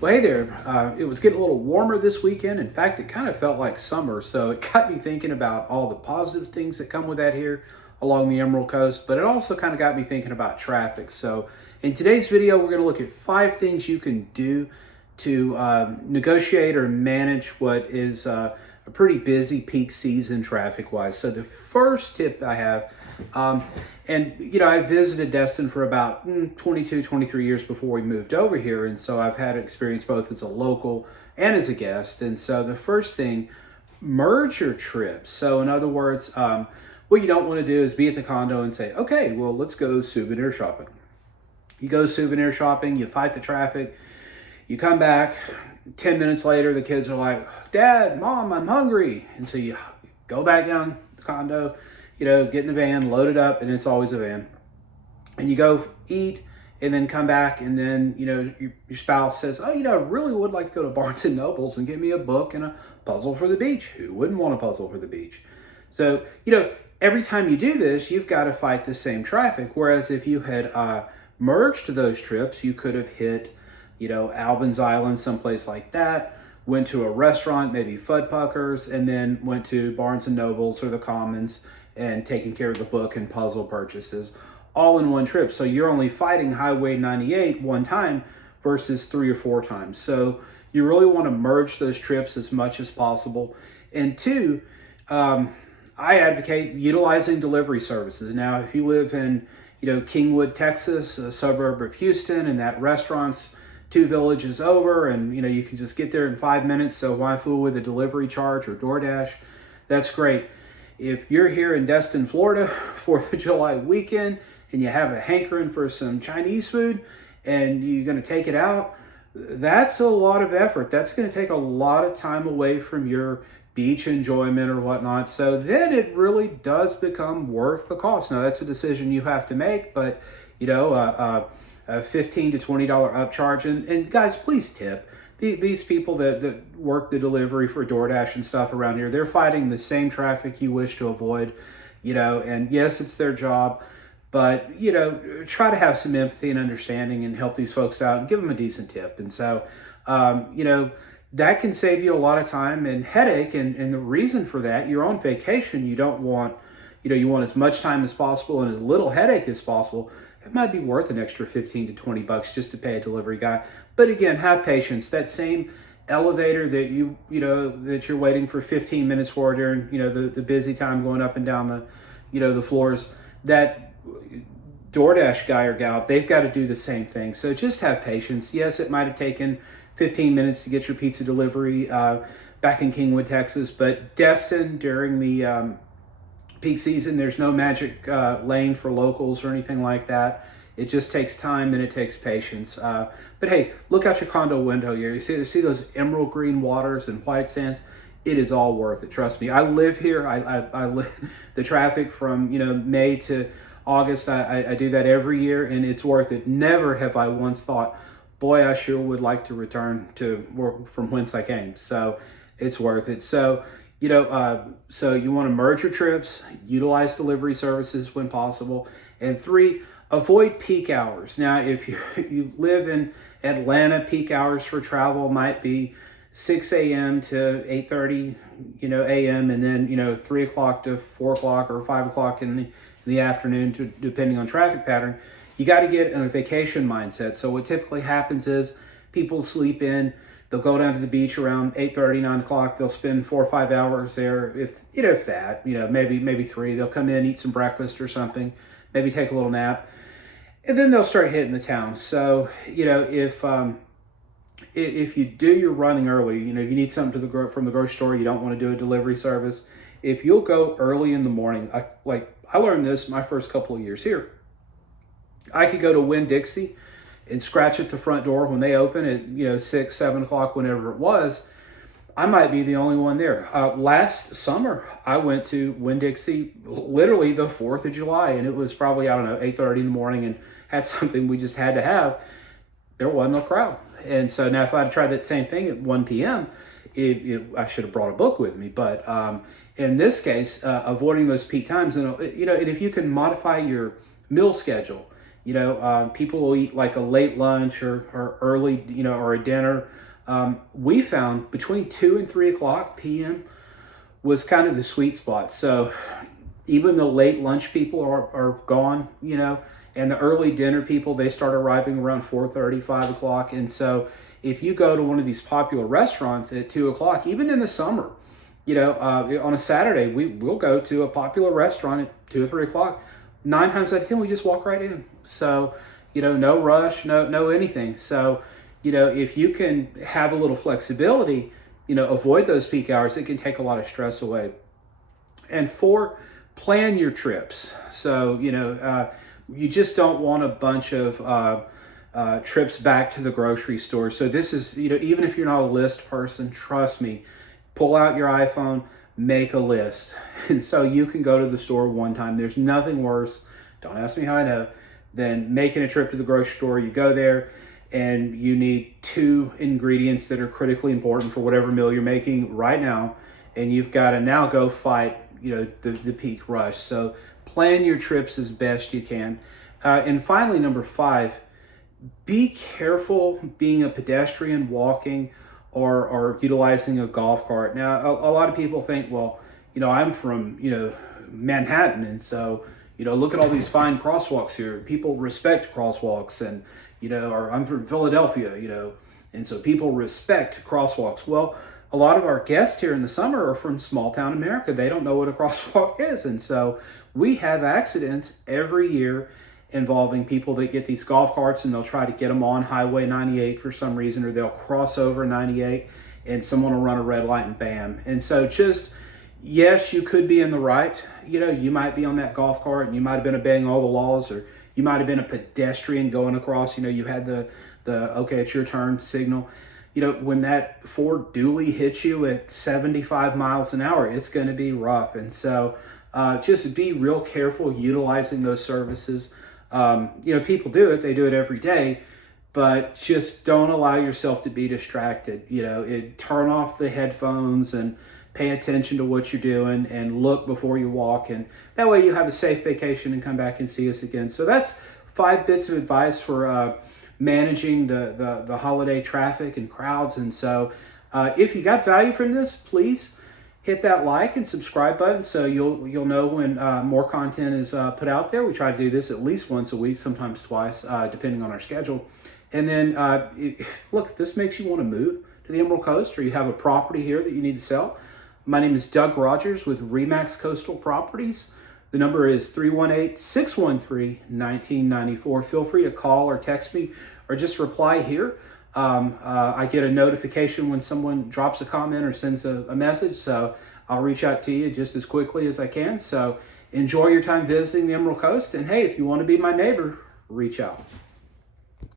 Well, hey there. It was getting a little warmer this weekend. In fact, it kind of felt like summer. So it got me thinking about all the positive things that come with that here along the Emerald Coast. But it also kind of got me thinking about traffic. So in today's video, we're going to look at 5 things you can do to negotiate or manage what is a pretty busy peak season traffic wise. So the first tip I have, and I visited Destin for about 22, 23 years before we moved over here. And so I've had experience both as a local and as a guest. And so the first thing, merge your trips. So in other words, what you don't want to do is be at the condo and say, okay, well, let's go souvenir shopping. You go souvenir shopping, you fight the traffic, you come back, 10 minutes later, the kids are like, Dad, Mom, I'm hungry. And so you go back down the condo, get in the van, load it up, and it's always a van. And you go eat and then come back, and then, your spouse says, oh, I really would like to go to Barnes and Nobles and get me a book and a puzzle for the beach. Who wouldn't want a puzzle for the beach? So, every time you do this, you've got to fight the same traffic. Whereas if you had merged those trips, you could have hit Albans Island, someplace like that, went to a restaurant, maybe Fuddpuckers, and then went to Barnes and Nobles or the Commons and taking care of the book and puzzle purchases all in one trip. So you're only fighting Highway 98 one time versus 3 or 4 times. So you really want to merge those trips as much as possible. And two, I advocate utilizing delivery services. Now, if you live in Kingwood, Texas, a suburb of Houston, and that restaurant's 2 villages over, and you can just get there in 5 minutes, so why fool with a delivery charge or DoorDash? That's great. If you're here in Destin, Florida, 4th of July weekend, and you have a hankering for some Chinese food, and you're going to take it out, that's a lot of effort. That's going to take a lot of time away from your beach enjoyment or whatnot. So then it really does become worth the cost. Now, that's a decision you have to make, but a $15 to $20 upcharge. And guys, please tip. These people that work the delivery for DoorDash and stuff around here, they're fighting the same traffic you wish to avoid, and yes, it's their job, but, try to have some empathy and understanding and help these folks out and give them a decent tip. And so, that can save you a lot of time and headache. And the reason for that, you're on vacation. You don't want, you want as much time as possible and as little headache as possible. It might be worth an extra 15 to 20 bucks just to pay a delivery guy. But again, have patience. That same elevator that that you're waiting for 15 minutes for during, the busy time going up and down the floors, that DoorDash guy or gal, they've got to do the same thing. So just have patience. Yes, it might have taken 15 minutes to get your pizza delivery back in Kingwood, Texas, but Destin during the peak season, there's no magic lane for locals or anything like that. It just takes time and it takes patience. But hey, look out your condo window here. You see those emerald green waters and white sands? It is all worth it. Trust me. I live here. I live the traffic from May to August. I do that every year, and it's worth it. Never have I once thought, boy, I sure would like to return to from whence I came. So it's worth it. So so you want to merge your trips, utilize delivery services when possible, and 3, avoid peak hours. Now, if you live in Atlanta, peak hours for travel might be 6 a.m. to 8:30, a.m., and then 3 o'clock to 4 o'clock or 5 o'clock in the afternoon, depending on traffic pattern. You got to get in a vacation mindset. So what typically happens is people sleep in. They'll go down to the beach around 8:30, 9 o'clock. They'll spend 4 or 5 hours there, if that, maybe 3. They'll come in, eat some breakfast or something, maybe take a little nap, and then they'll start hitting the town. So, if you do your running early, you need something from the grocery store, you don't want to do a delivery service. If you'll go early in the morning, I learned this my first couple of years here. I could go to Winn-Dixie and scratch at the front door when they open at 6, 7 o'clock, whenever it was. I might be the only one there. Last summer, I went to Winn-Dixie literally the 4th of July, and it was probably, 8:30 in the morning, and had something we just had to have. There wasn't a crowd. And so now if I'd tried that same thing at 1 p.m., I should have brought a book with me. But in this case, avoiding those peak times, and if you can modify your meal schedule, People will eat like a late lunch or early, or a dinner. We found between 2 and 3 o'clock p.m. was kind of the sweet spot. So even the late lunch people are gone, and the early dinner people, they start arriving around 4:30, 5 o'clock. And so if you go to one of these popular restaurants at 2 o'clock, even in the summer, on a Saturday, we'll go to a popular restaurant at 2 or 3 o'clock. 9 times out of 10, we just walk right in. So, no rush, no anything. So, if you can have a little flexibility, avoid those peak hours, it can take a lot of stress away. And 4, plan your trips. So, you just don't want a bunch of trips back to the grocery store. So this is, even if you're not a list person, trust me, pull out your iPhone, make a list. And so you can go to the store one time. There's nothing worse, don't ask me how I know, than making a trip to the grocery store. You go there and you need 2 ingredients that are critically important for whatever meal you're making right now. And you've got to now go fight, the peak rush. So plan your trips as best you can. And finally, number 5, be careful being a pedestrian, walking, or utilizing a golf cart. Now, a lot of people think, well, I'm from, Manhattan, and so, look at all these fine crosswalks here. People respect crosswalks, and, or I'm from Philadelphia, and so people respect crosswalks. Well, a lot of our guests here in the summer are from small town America. They don't know what a crosswalk is, and so we have accidents every year involving people that get these golf carts and they'll try to get them on Highway 98 for some reason, or they'll cross over 98 and someone will run a red light and bam. And so yes, you could be in the right. You might be on that golf cart and you might have been obeying all the laws, or you might have been a pedestrian going across, you had the okay, it's your turn signal. When that Ford dually hits you at 75 miles an hour, it's going to be rough. And so just be real careful utilizing those services. People do it, they do it every day, but just don't allow yourself to be distracted. Turn off the headphones and pay attention to what you're doing and look before you walk. And that way you have a safe vacation and come back and see us again. So that's 5 bits of advice for managing the holiday traffic and crowds. And so if you got value from this, please hit that like and subscribe button so you'll know when more content is put out there. We try to do this at least once a week, sometimes twice, depending on our schedule. And then, look, if this makes you want to move to the Emerald Coast, or you have a property here that you need to sell, my name is Doug Rogers with Remax Coastal Properties. The number is 318-613-1994. Feel free to call or text me or just reply here. I get a notification when someone drops a comment or sends a message, so I'll reach out to you just as quickly as I can. So enjoy your time visiting the Emerald Coast, and hey, if you want to be my neighbor, reach out.